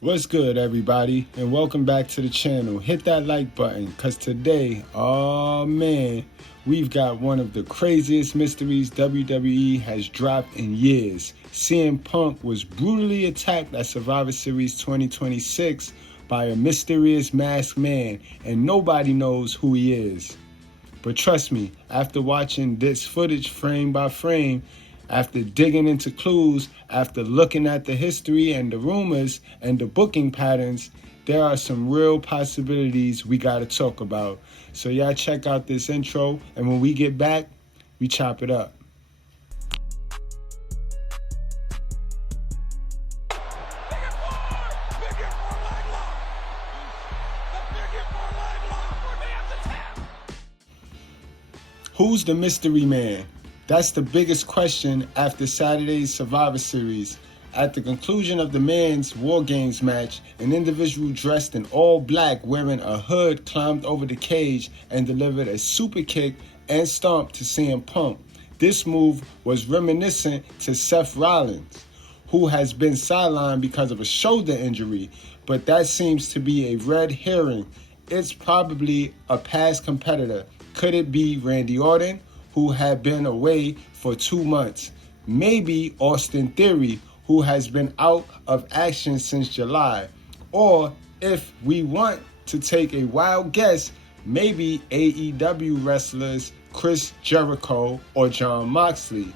What's good, everybody, and welcome back to the channel. Hit that like button, because today, oh man, we've got one of the craziest mysteries WWE has dropped in years. CM Punk was brutally attacked at Survivor Series 2026 by a mysterious masked man, and nobody knows who he is. But trust me, after watching this footage frame by frame, after digging into clues, after looking at the history and the rumors and the booking patterns, there are some real possibilities we gotta talk about. So y'all check out this intro, and when we get back, we chop it up. Who's the mystery man? That's the biggest question after Saturday's Survivor Series. At the conclusion of the men's WarGames match, an individual dressed in all black wearing a hood climbed over the cage and delivered a super kick and stomp to CM Punk. This move was reminiscent to Seth Rollins, who has been sidelined because of a shoulder injury, but that seems to be a red herring. It's probably a past competitor. Could it be Randy Orton, who had been away for 2 months? Maybe Austin Theory, who has been out of action since July. Or, if we want to take a wild guess, maybe AEW wrestlers Chris Jericho or Jon Moxley.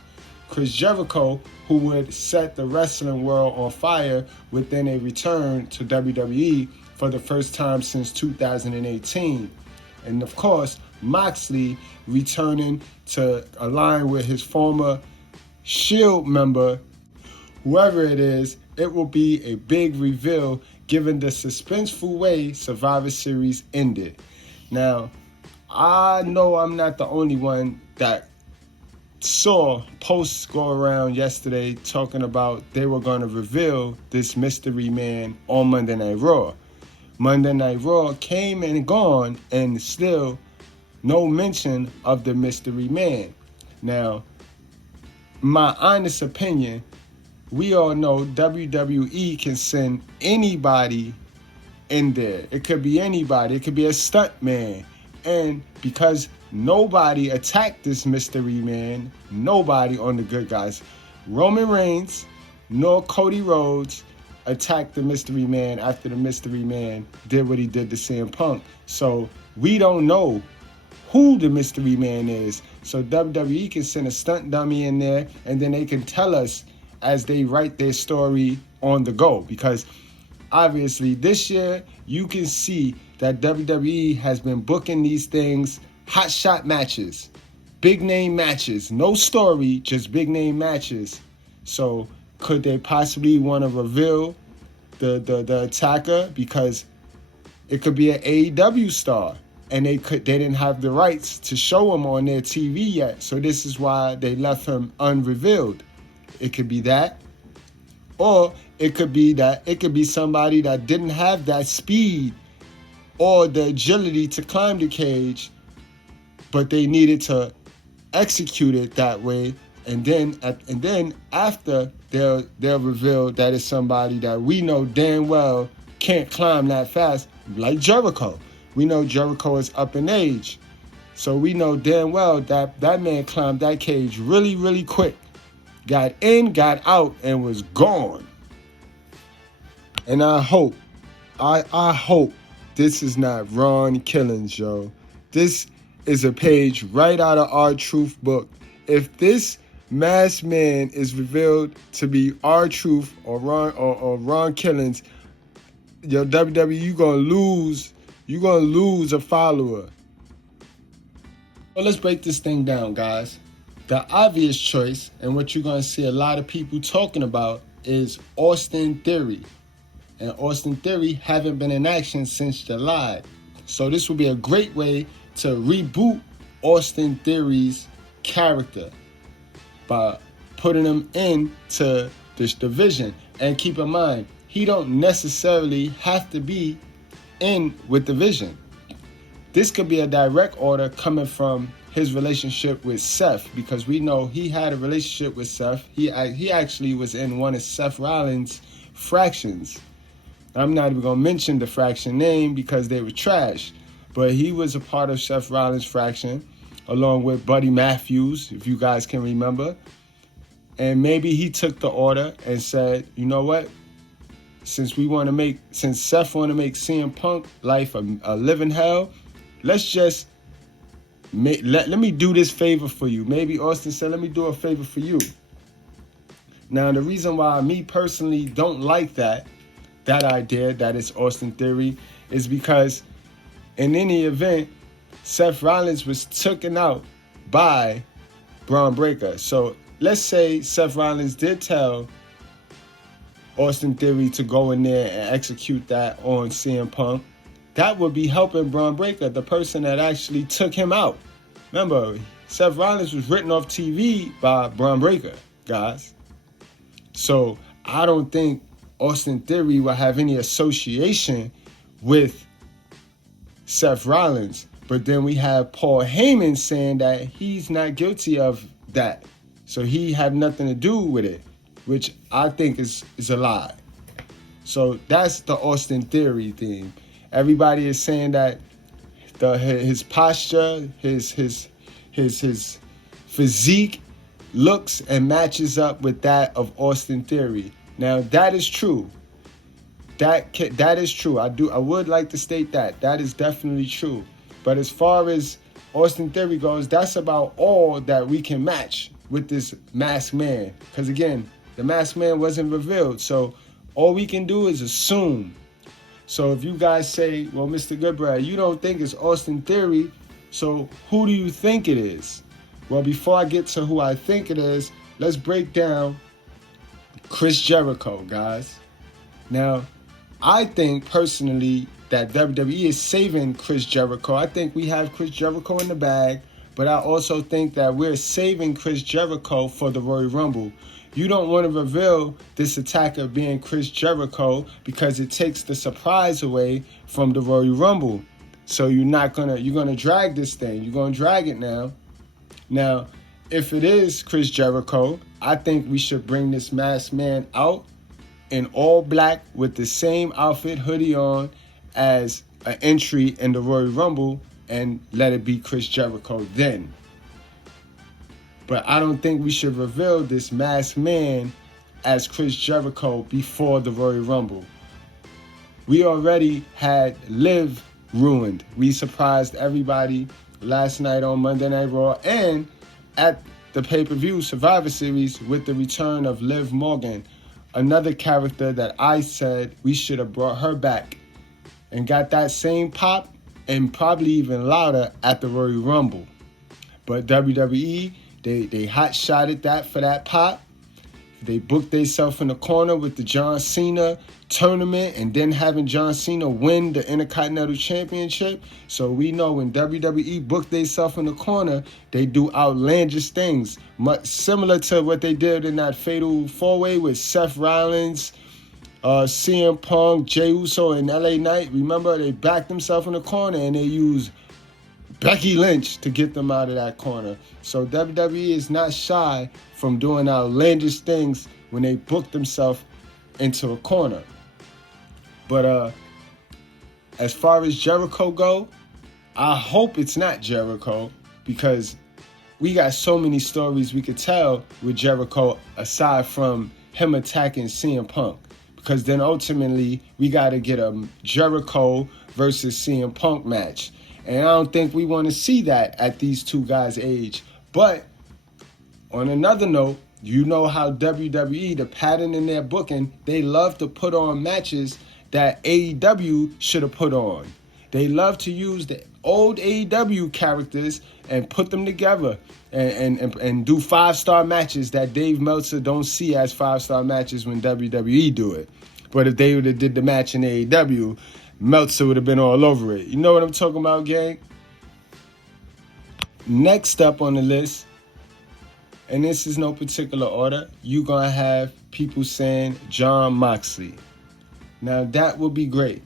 Chris Jericho, who would set the wrestling world on fire within a return to WWE for the first time since 2018. And of course, Moxley returning to align with his former Shield member. Whoever it is, it will be a big reveal given the suspenseful way Survivor Series ended. Now, I know I'm not the only one that saw posts go around yesterday talking about they were going to reveal this mystery man on Monday Night Raw. Monday Night Raw came and gone, and still no mention of the mystery man. Now, my honest opinion, we all know WWE can send anybody in there. It could be anybody. It could be a stunt man. And because nobody attacked this mystery man, nobody on the good guys, Roman Reigns nor Cody Rhodes, attacked the mystery man after the mystery man did what he did to CM Punk. So we don't know who the mystery man is. So WWE can send a stunt dummy in there, and then they can tell us as they write their story on the go. Because obviously this year you can see that WWE has been booking these things, hot shot matches, big name matches, no story, just big name matches. So could they possibly want to reveal the attacker? Because it could be an AEW star, and they didn't have the rights to show him on their TV yet. So this is why they left him unrevealed. It could be that, or it could be somebody that didn't have that speed or the agility to climb the cage, but they needed to execute it that way. And then after they'll reveal that it's somebody that we know damn well can't climb that fast, like Jericho. We know Jericho is up in age, so we know damn well that that man climbed that cage really, really quick, got in, got out, and was gone. And I hope this is not Ron Killings, yo. This is a page right out of R-Truth book. If this masked man is revealed to be R-Truth or Ron Killings, yo, WWE, you're gonna lose a follower. Well, let's break this thing down, guys. The obvious choice, and what you're gonna see a lot of people talking about, is Austin Theory. And Austin Theory haven't been in action since July. So this will be a great way to reboot Austin Theory's character by putting him into this division. And keep in mind, he don't necessarily have to be in with the Vision. This could be a direct order coming from his relationship with Seth, because we know he had a relationship with Seth. He actually was in one of Seth Rollins' fractions. I'm not even going to mention the fraction name because they were trash. But he was a part of Seth Rollins' fraction, along with Buddy Matthews, if you guys can remember. And maybe he took the order and said, you know what? Since Seth want to make CM Punk life a living hell, let's just let me do this favor for you. Maybe Austin said, let me do a favor for you. Now, the reason why me personally don't like that idea, that it's Austin Theory, is because in any event, Seth Rollins was taken out by Braun Breaker. So let's say Seth Rollins did tell Austin Theory to go in there and execute that on CM Punk. That would be helping Braun Breaker, the person that actually took him out. Remember, Seth Rollins was written off TV by Braun Breaker, guys. So I don't think Austin Theory will have any association with Seth Rollins. But then we have Paul Heyman saying that he's not guilty of that. So he had nothing to do with it, which I think is a lie. So that's the Austin Theory thing. Everybody is saying that his posture, his physique looks and matches up with that of Austin Theory. Now that is true. That is true. I would like to state that is definitely true. But as far as Austin Theory goes, that's about all that we can match with this masked man. Because again, the masked man wasn't revealed. So all we can do is assume. So if you guys say, well, Mr. Goodbrad, you don't think it's Austin Theory, so who do you think it is? Well, before I get to who I think it is, let's break down Chris Jericho, guys. Now, I think personally that WWE is saving Chris Jericho. I think we have Chris Jericho in the bag, but I also think that we're saving Chris Jericho for the Royal Rumble. You don't want to reveal this attacker being Chris Jericho because it takes the surprise away from the Royal Rumble. So you're gonna drag this thing. You're gonna drag it now. Now, if it is Chris Jericho, I think we should bring this masked man out in all black with the same outfit, hoodie on, as an entry in the Royal Rumble and let it be Chris Jericho then. But I don't think we should reveal this masked man as Chris Jericho before the Royal Rumble. We already had Liv ruined. We surprised everybody last night on Monday Night Raw and at the pay-per-view Survivor Series with the return of Liv Morgan, another character that I said we should have brought her back and got that same pop and probably even louder at the Royal Rumble. But WWE, they hot-shotted that for that pop. They booked themselves in the corner with the John Cena tournament and then having John Cena win the Intercontinental Championship. So we know when WWE booked themselves in the corner, they do outlandish things, much similar to what they did in that Fatal 4-Way with Seth Rollins, CM Punk, Jey Uso, and LA Knight. Remember, they backed themselves in the corner and they used Becky Lynch to get them out of that corner. So WWE is not shy from doing outlandish things when they book themselves into a corner. But as far as Jericho go, I hope it's not Jericho because we got so many stories we could tell with Jericho aside from him attacking CM Punk. Because then ultimately we got to get a Jericho versus CM Punk match. And I don't think we want to see that at these two guys' age. But on another note, you know how WWE, the pattern in their booking, they love to put on matches that AEW should have put on. They love to use the old AEW characters and put them together and do 5-star matches that Dave Meltzer don't see as 5-star matches when WWE do it. But if they would have did the match in AEW, Meltzer would have been all over it. You know what I'm talking about, gang? Next up on the list, and this is no particular order, you're going to have people saying Jon Moxley. Now, that would be great.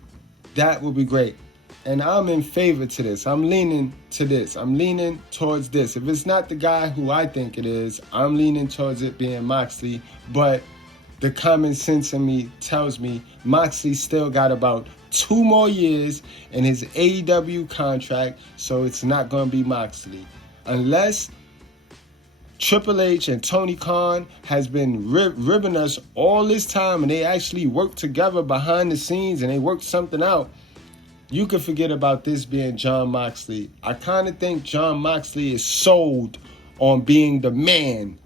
That would be great. And I'm in favor to this. I'm leaning to this. I'm leaning towards this. If it's not the guy who I think it is, I'm leaning towards it being Moxley. But the common sense in me tells me Moxley still got about 2 more years in his AEW contract, so it's not going to be Moxley. Unless Triple H and Tony Khan has been ribbing us all this time and they actually worked together behind the scenes and they worked something out, you can forget about this being Jon Moxley. I kind of think Jon Moxley is sold on being the man,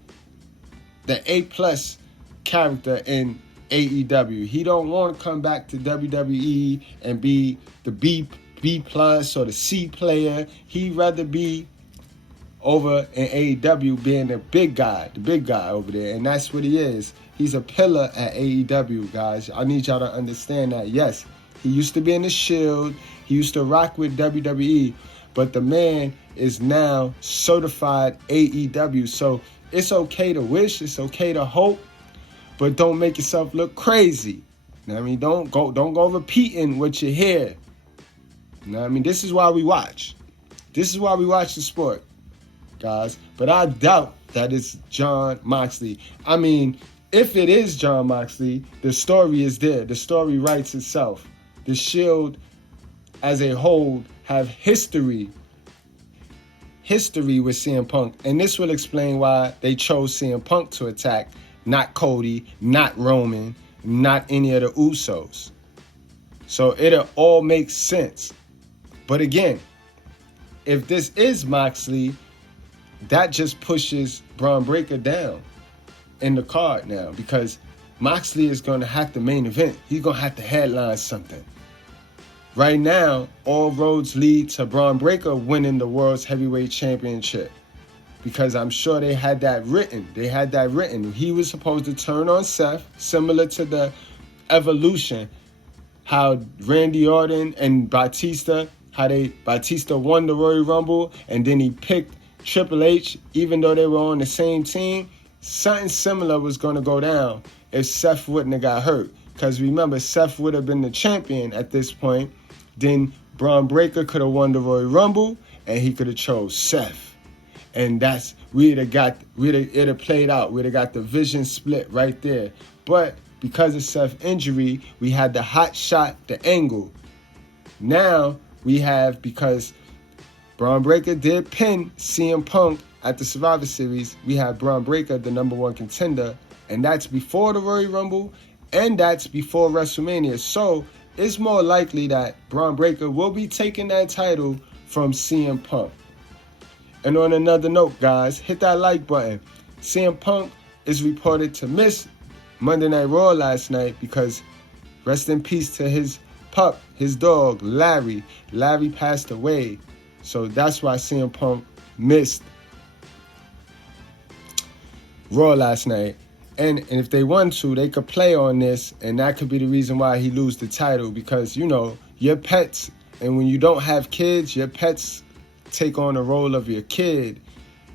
the A+ character in AEW. He don't want to come back to WWE and be the B+ or the C player. He'd rather be over in AEW being the big guy over there, and that's what he is. He's a pillar at AEW, guys. I need y'all to understand that. Yes, he used to be in the Shield. He used to rock with WWE, but the man is now certified AEW. So it's okay to wish, it's okay to hope, but don't make yourself look crazy. You know what I mean? Don't go repeating what you hear. You know what I mean? This is why we watch. This is why we watch the sport, guys. But I doubt that it's Jon Moxley. I mean, if it is Jon Moxley, the story is there. The story writes itself. The Shield as a whole have history with CM Punk. And this will explain why they chose CM Punk to attack, not Cody, not Roman, not any of the Usos. So it'll all make sense. But again, if this is Moxley, that just pushes Braun Breaker down in the card now, because Moxley is going to have to main event. He's going to have to headline something. Right now, all roads lead to Braun Breaker winning the World's Heavyweight Championship, because I'm sure they had that written. He was supposed to turn on Seth, similar to the Evolution, how Randy Orton and Batista won the Royal Rumble, and then he picked Triple H, even though they were on the same team. Something similar was going to go down if Seth wouldn't have got hurt. Because remember, Seth would have been the champion at this point. Then Braun Breaker could have won the Royal Rumble, and he could have chose Seth. And it'd have played out. We'd have got the vision split right there. But because of Seth's injury, we had the hot shot, the angle. Now we have, because Braun Breaker did pin CM Punk at the Survivor Series, we have Braun Breaker, the number 1 contender, and that's before the Royal Rumble, and that's before WrestleMania. So it's more likely that Braun Breaker will be taking that title from CM Punk. And on another note, guys, hit that like button. CM Punk is reported to miss Monday Night Raw last night because, rest in peace to his pup, his dog, Larry. Larry passed away. So that's why CM Punk missed Raw last night. And if they want to, they could play on this, and that could be the reason why he lose the title, because, you know, your pets, and when you don't have kids, your pets take on the role of your kid.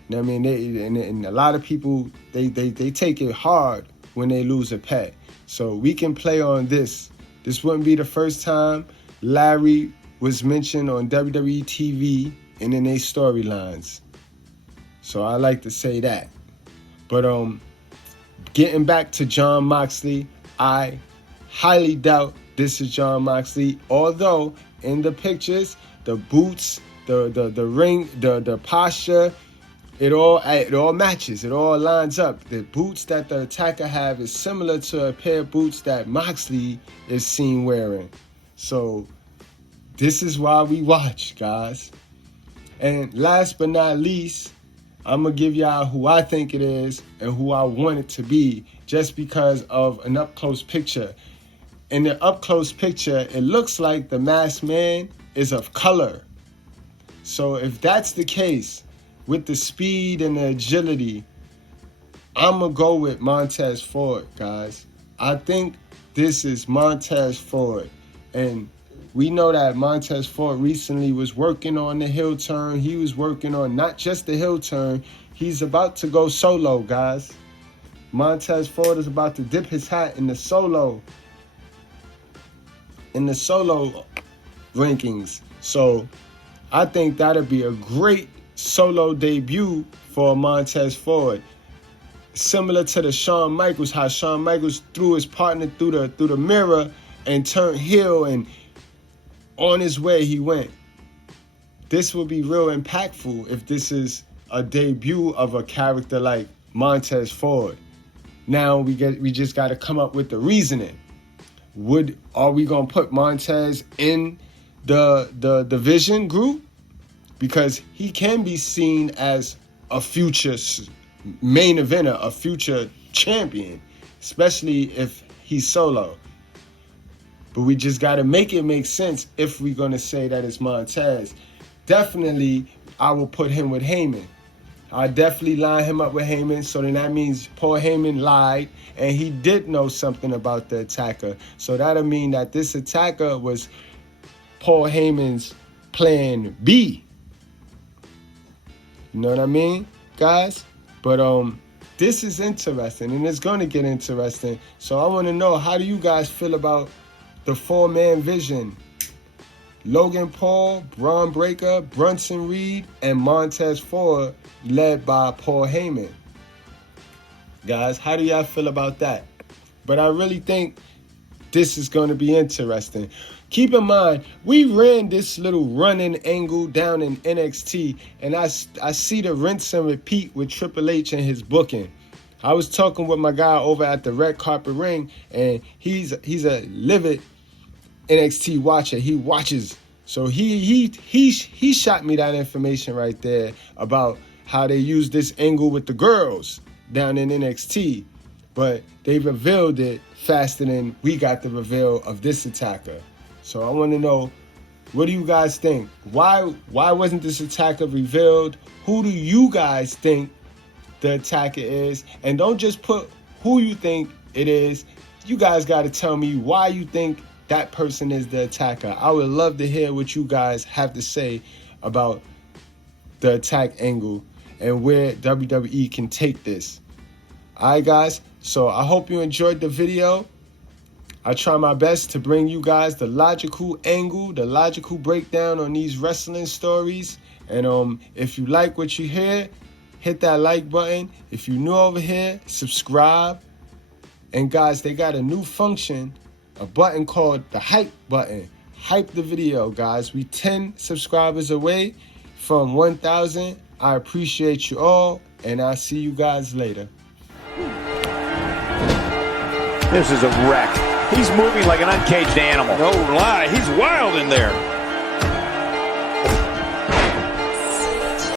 You know what I mean? And a lot of people, they take it hard when they lose a pet. So we can play on this. This wouldn't be the first time Larry was mentioned on WWE TV and in their storylines. So I like to say that. But getting back to Jon Moxley, I highly doubt this is Jon Moxley. Although in the pictures, the boots, the ring, the posture, it all matches. It all lines up. The boots that the attacker have is similar to a pair of boots that Moxley is seen wearing. So this is why we watch, guys. And last but not least, I'm going to give y'all who I think it is and who I want it to be, just because of an up-close picture. In the up-close picture, it looks like the masked man is of color. So if that's the case, with the speed and the agility, I'm going to go with Montez Ford, guys. I think this is Montez Ford. And we know that Montez Ford recently was working on the heel turn. He was working on not just the heel turn. He's about to go solo, guys. Montez Ford is about to dip his hat in the solo rankings. So I think that'll be a great solo debut for Montez Ford. similar to the Shawn Michaels, how Shawn Michaels threw his partner through the mirror and turned heel, and on his way he went. This will be real impactful if this is a debut of a character like Montez Ford. Now we just got to come up with the reasoning. Are we gonna put Montez in the division group, because he can be seen as a future main eventer, a future champion, especially if he's solo. But we just got to make it make sense if we're going to say that it's Montez. Definitely, I will put him with Heyman. I definitely line him up with Heyman, so then that means Paul Heyman lied, and he did know something about the attacker. So that'll mean that this attacker was Paul Heyman's plan B. You know what I mean, guys? But this is interesting, and it's going to get interesting. So I want to know, how do you guys feel about the four-man vision? Logan Paul, Braun Breaker, Brunson Reed, and Montez Ford, led by Paul Heyman. Guys, how do y'all feel about that? But I really think this is going to be interesting. Keep in mind, we ran this little running angle down in NXT, and I see the rinse and repeat with Triple H and his booking. I was talking with my guy over at the Red Carpet Ring, and he's a livid NXT watcher. He watches. So he shot me that information right there about how they use this angle with the girls down in NXT. But they revealed it faster than we got the reveal of this attacker. So I want to know, what do you guys think? Why wasn't this attacker revealed? Who do you guys think the attacker is? And don't just put who you think it is. You guys got to tell me why you think that person is the attacker. I would love to hear what you guys have to say about the attack angle and where WWE can take this. All right, guys. So I hope you enjoyed the video. I try my best to bring you guys the logical angle, the logical breakdown on these wrestling stories. And if you like what you hear, hit that like button. If you're new over here, subscribe. And guys, they got a new function, a button called the hype button. Hype the video, guys. We 10 subscribers away from 1,000. I appreciate you all, and I'll see you guys later. This is a wreck. He's moving like an uncaged animal. No lie, he's wild in there.